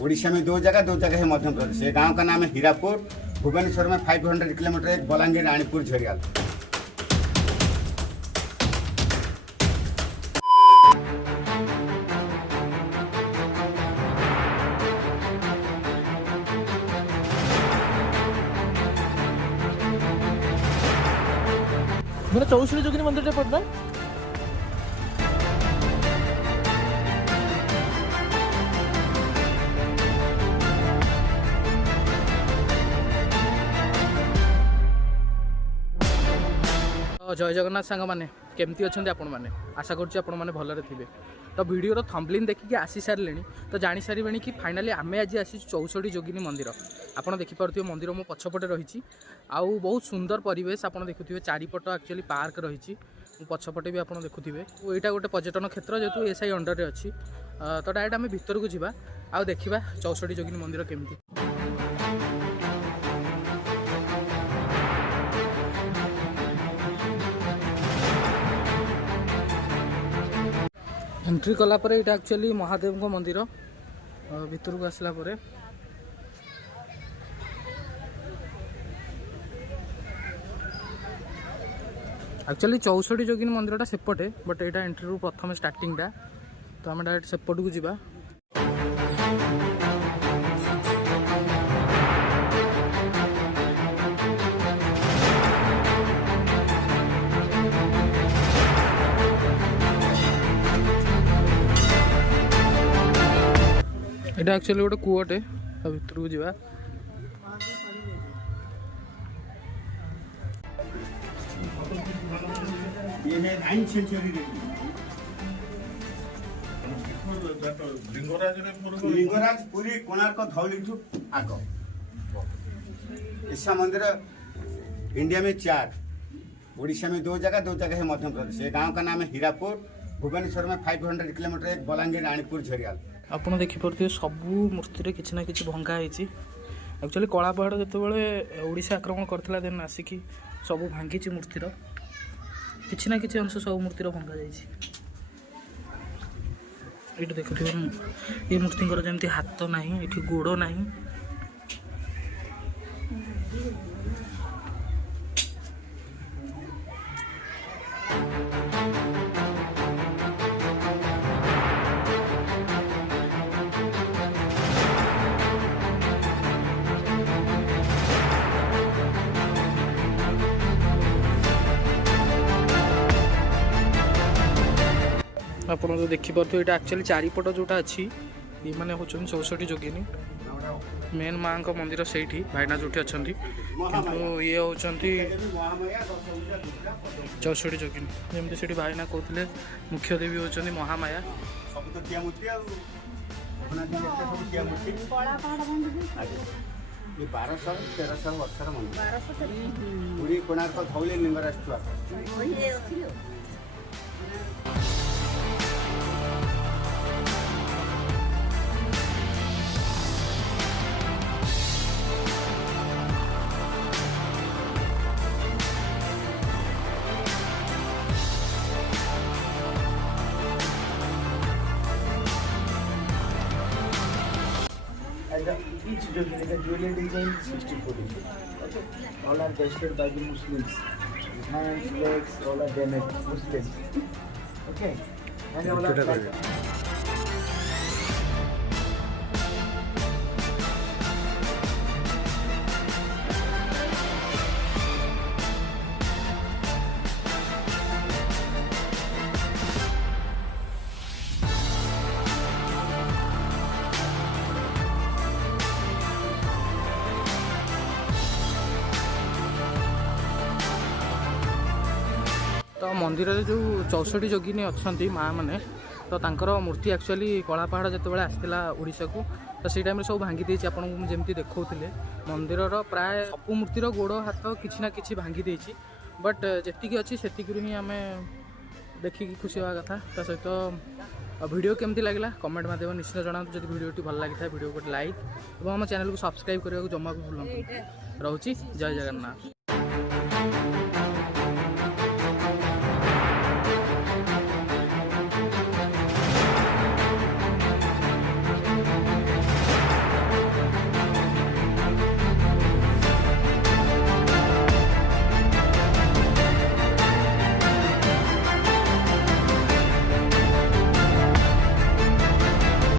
उड़ीसा में दो जगह है मध्य प्रदेश। ये गांव का नाम है हीरापुर। भुवनेश्वर में 500 किलोमीटर है बलांगीर रानीपुर झरियाल। मेरा 64 जोगिनी मंदिर पड़ता है। जय जगन्नाथ सांग मैंने केमती अच्छा आपण मैंने आशा करुँच आपण मैंने भलरे थे। तो वीडियो थंबनेल देखिए आसी सारे तो जानी सारे कि फाइनाली आम आज आसी 64 जोगिनी मंदिर। आपड़ देखिपे मंदिर मो पछपटे रही आउ बहुत सुंदर परिवेश आप देखुए चारिपट एक्चुअली पार्क रही पछपटे भी आप देखुए। यहाँ गोटे पर्यटन क्षेत्र जेहतु एसआई अंडर में अच्छी तो डायरेक्ट आम भितर को जावा आउ देखा 64 जोगिनी मंदिर केमती। एंट्री कलापर यहाँ एक्चुअली महादेव को मंदिर भीतर को आसला परे एक्चुअली 64 जोगिनी मंदिरटा सेपटे बट यहाँ एंट्री रू प्रथम स्टार्टिंगटा तो आम डायरेक्ट सेपट को जावा। यहाँ एक्चुअली गोटे कूटे भीतर को जावा। ये है 9th सेंचुरी लिंगराज पुरी कोणार्क धौली आग। ऐसा मंदिर इंडिया में 4, उड़ीसा में 2 जगह है मध्य प्रदेश। ये गांव का नाम है हीरापुर। भुवनेश्वर में 500 किलोमीटर है बलांगीर रानीपुर झरियाल। आप देखिपे सबू मूर्ति किसी ना कि भंगा होती। एक्चुअली कला पहाड़ जिते ओडिशा आक्रमण करता देन आसिकी सब भांगी मूर्तिर किसी ना कि अंश सब मूर्तिर भंगा जाइए। देखुए ये मूर्ति जमी हाथ ना ये गोड़ ना आप देखिपे यहाँ एक्चुअली चारिपट जोटा अच्छी ये मैंने हूँ 64 जोगिनी मेन माँ का मंदिर से भाईना जो अच्छा कि ये हूँ 64 जोगिनी जमी से भाईना कहते मुख्य देवी होती महामाया। ये 1200-1300 वर्षर मंदिर पूरी Konark Dhauli Lingaraj. Each jewelry, the jewelry design is 64 design. Okay, all are tested by the Muslims. Hands, legs, all are damaged Muslims. Okay, and all are like. तो मंदिर में जो 64 जोगिनी अच्छा माँ मैंने तो तांकर मूर्ति एक्चुअली कला पहाड़ जिते आसाला ओडिशा को तो से टाइम सब भांगी देती आपको जमी देखते मंदिर प्राय सब मूर्तिर गोड़ हाथ किसी ना कि भांगी देती बट जी अच्छी से ही आम देखिकी खुशी हवा कथा। ता सहित वीडियो केमती लगे कमेंट माध्यम निश्चित जनातु जब वीडियो भल लगी था वीडियो को लाइक और आम चैनल को सब्सक्राइब करने को जमा भी भूलु। रोची जय जगन्नाथ।